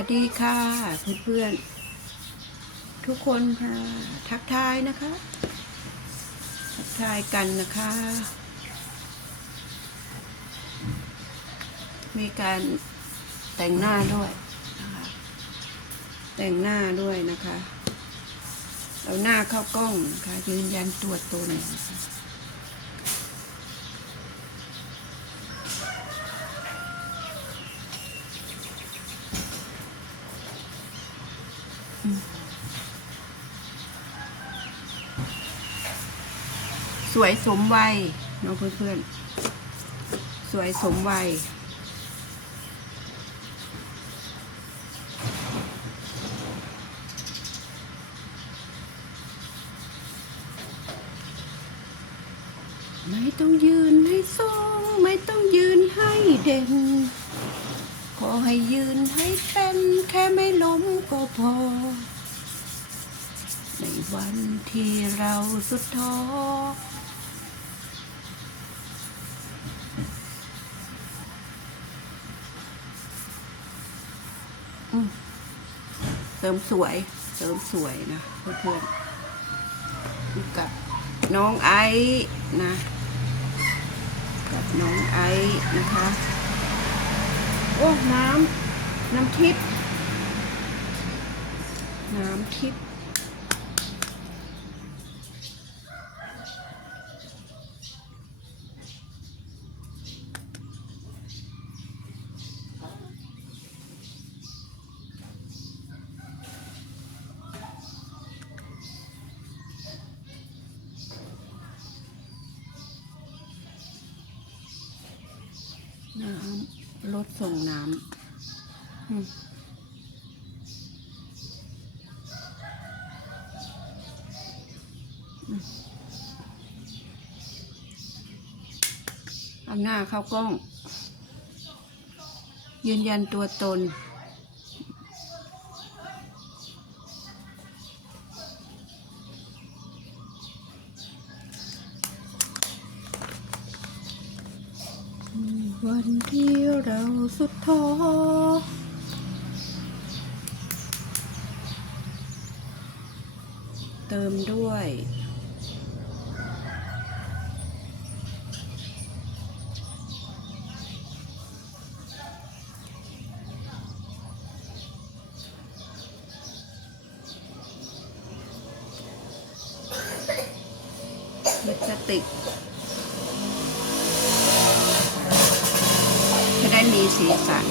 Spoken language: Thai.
วัสดีค่ะเพื่อนๆทุกคนค่ะ ทักทายนะคะ ทักทายกันนะคะ มีการแต่งหน้าด้วยนะคะแต่งหน้าด้วยนะคะ เอาหน้าเข้ากล้องนะคะยืนยันตัวตนนะคะ สวยสมวัยเน้องเพื่อนๆ สวยสมวัยไม่ต้องยืนให้สูงไม่ต้องยืนให้เด่น ขอให้ยืนให้เป็นแค่ไม่ล้มก็พอ ในวันที่เราสุดท้อ เสริมสวย เสริมสวยนะเพื่อนๆกับน้องไอซ์นะ กับน้องไอซ์นะคะ โอ้ น้ำน้ำทิพย์น้ำทิพย์ รถส่งน้ำอืมอืมเอาหน้าเข้ากล้อง ยืนยันตัวตน วันที่เราสุดท้อเติมด้วย ลิปสติก ได้มีสีสัน